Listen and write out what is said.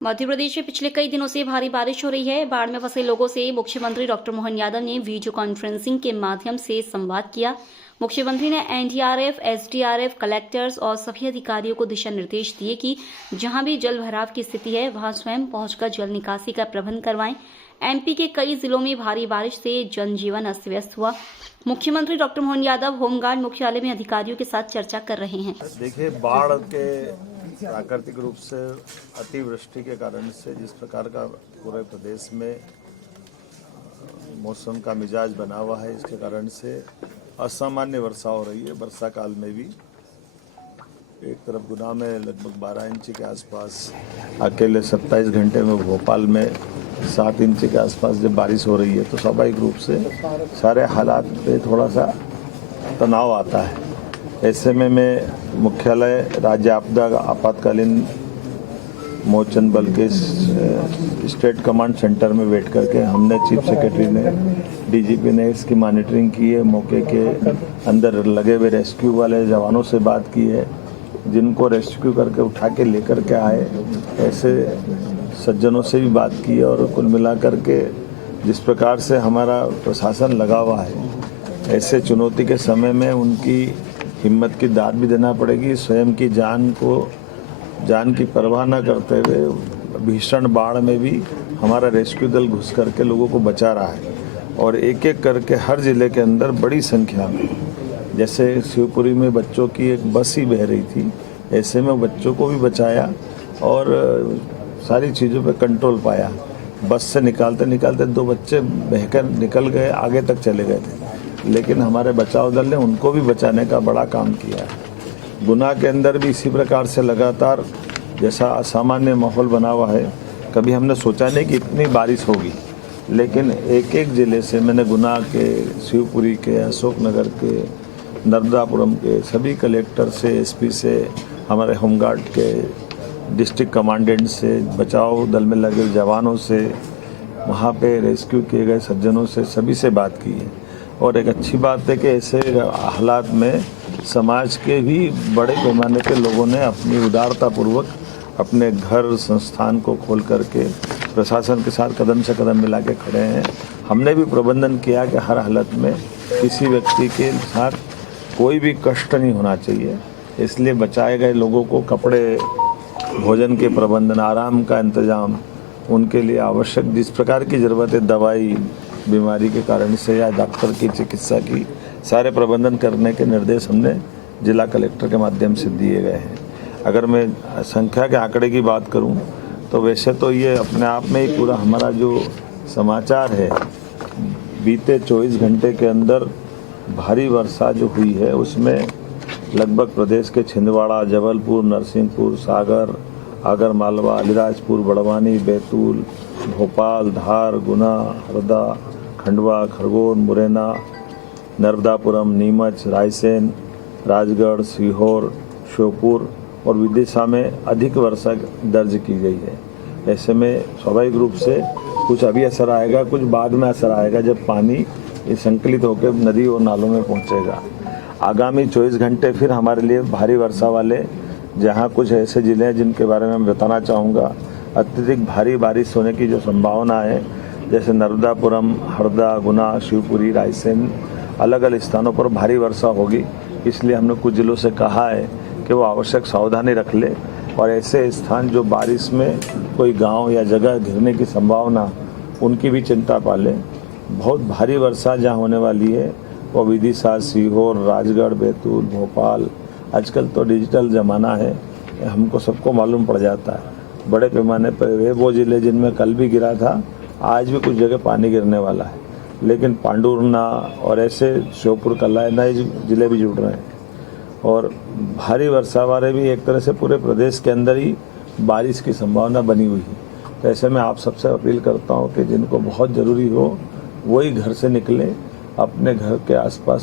मध्य प्रदेश में पिछले कई दिनों से भारी बारिश हो रही है। बाढ़ में फंसे लोगों से मुख्यमंत्री डॉक्टर मोहन यादव ने वीडियो कॉन्फ्रेंसिंग के माध्यम से संवाद किया। मुख्यमंत्री ने एनडीआरएफ, एसडीआरएफ, कलेक्टर्स और सभी अधिकारियों को दिशा निर्देश दिए कि जहां भी जल भराव की स्थिति है वहां स्वयं पहुंचकर जल निकासी का प्रबंध करवाएं। एमपी के कई जिलों में भारी बारिश से जनजीवन अस्त व्यस्त हुआ। मुख्यमंत्री डॉक्टर मोहन यादव होमगार्ड मुख्यालय में अधिकारियों के साथ चर्चा कर रहे हैं। देखिए, बाढ़ के प्राकृतिक रूप से अतिवृष्टि के कारण से जिस प्रकार का पूरे प्रदेश में मौसम का मिजाज बना हुआ है, इसके कारण से असामान्य वर्षा हो रही है। वर्षा काल में भी एक तरफ गुना में लगभग 12 इंच के आसपास, अकेले 27 घंटे में भोपाल में 7 इंच के आसपास जब बारिश हो रही है तो स्वाभाविक रूप से सारे हालात पे थोड़ा सा तनाव आता है। ऐसे में मैं मुख्यालय राज्य आपदा आपातकालीन मोचन बल के स्टेट कमांड सेंटर में बैठ करके हमने चीफ सेक्रेटरी ने, डीजीपी ने इसकी मॉनिटरिंग की है। मौके के अंदर लगे हुए रेस्क्यू वाले जवानों से बात की है, जिनको रेस्क्यू करके उठा के लेकर के आए ऐसे सज्जनों से भी बात की है। और कुल मिलाकर के जिस प्रकार से हमारा प्रशासन लगा हुआ है, ऐसे चुनौती के समय में उनकी हिम्मत की दाद भी देना पड़ेगी। स्वयं की जान की परवाह न करते हुए भीषण बाढ़ में भी हमारा रेस्क्यू दल घुस करके लोगों को बचा रहा है। और एक एक करके हर जिले के अंदर बड़ी संख्या में, जैसे शिवपुरी में बच्चों की एक बस ही बह रही थी, ऐसे में बच्चों को भी बचाया और सारी चीज़ों पे कंट्रोल पाया। बस से निकालते निकालते 2 बच्चे बहकर निकल गए, आगे तक चले गए थे, लेकिन हमारे बचाव दल ने उनको भी बचाने का बड़ा काम किया है। गुना के अंदर भी इसी प्रकार से लगातार जैसा असामान्य माहौल बना हुआ है, कभी हमने सोचा नहीं कि इतनी बारिश होगी। लेकिन एक एक ज़िले से मैंने गुना के, शिवपुरी के, अशोकनगर के, नर्मदापुरम के सभी कलेक्टर से, एसपी से, हमारे होमगार्ड के डिस्ट्रिक्ट कमांडेंट से, बचाव दल में लगे जवानों से, वहाँ पे रेस्क्यू किए गए सज्जनों से, सभी से बात की है। और एक अच्छी बात है कि ऐसे हालात में समाज के भी बड़े पैमाने के लोगों ने अपनी उदारतापूर्वक अपने घर संस्थान को खोल करके प्रशासन के साथ कदम से कदम मिला के खड़े हैं। हमने भी प्रबंधन किया कि हर हालत में किसी व्यक्ति के साथ कोई भी कष्ट नहीं होना चाहिए। इसलिए बचाए गए लोगों को कपड़े, भोजन के प्रबंधन, आराम का इंतजाम, उनके लिए आवश्यक जिस प्रकार की ज़रूरत है, दवाई, बीमारी के कारण से या डॉक्टर की चिकित्सा की, सारे प्रबंधन करने के निर्देश हमने जिला कलेक्टर के माध्यम से दिए गए हैं। अगर मैं संख्या के आंकड़े की बात करूं तो वैसे तो ये अपने आप में ही पूरा हमारा जो समाचार है, बीते 24 घंटे के अंदर भारी वर्षा जो हुई है उसमें लगभग प्रदेश के छिंदवाड़ा, जबलपुर, नरसिंहपुर, सागर, आगरमालवा, अलीराजपुर, बड़वानी, बैतूल, भोपाल, धार, गुना, हरदा, खंडवा, खरगोन, मुरैना, नर्मदापुरम, नीमच, रायसेन, राजगढ़, सीहोर, श्योपुर और विदिशा में अधिक वर्षा दर्ज की गई है। ऐसे में स्वाभाविक रूप से कुछ अभी असर आएगा, कुछ बाद में असर आएगा जब पानी संकलित होकर नदी और नालों में पहुंचेगा। आगामी 24 घंटे फिर हमारे लिए भारी वर्षा वाले, जहां कुछ ऐसे ज़िले हैं जिनके बारे में मैं बताना चाहूँगा। अत्यधिक भारी बारिश होने की जो संभावना है, जैसे नर्मदापुरम, हरदा, गुना, शिवपुरी, रायसेन, अलग अलग स्थानों पर भारी वर्षा होगी। इसलिए हमने कुछ जिलों से कहा है कि वो आवश्यक सावधानी रख ले और ऐसे स्थान जो बारिश में कोई गांव या जगह घिरने की संभावना, उनकी भी चिंता पाले। बहुत भारी वर्षा जहाँ होने वाली है वो विदिशा, सीहोर, राजगढ़, बैतूल, भोपाल। आजकल तो डिजिटल ज़माना है, हमको सबको मालूम पड़ जाता है। बड़े पैमाने पर वे वो ज़िले जिनमें कल भी गिरा था, आज भी कुछ जगह पानी गिरने वाला है। लेकिन पांडुरना और ऐसे श्योपुर, कल्लाई, नए ज़िले भी जुड़ रहे हैं। और भारी वर्षा वाले भी एक तरह से पूरे प्रदेश के अंदर ही बारिश की संभावना बनी हुई है। तो ऐसे में आप सबसे अपील करता हूँ कि जिनको बहुत ज़रूरी हो वही घर से निकलें, अपने घर के आसपास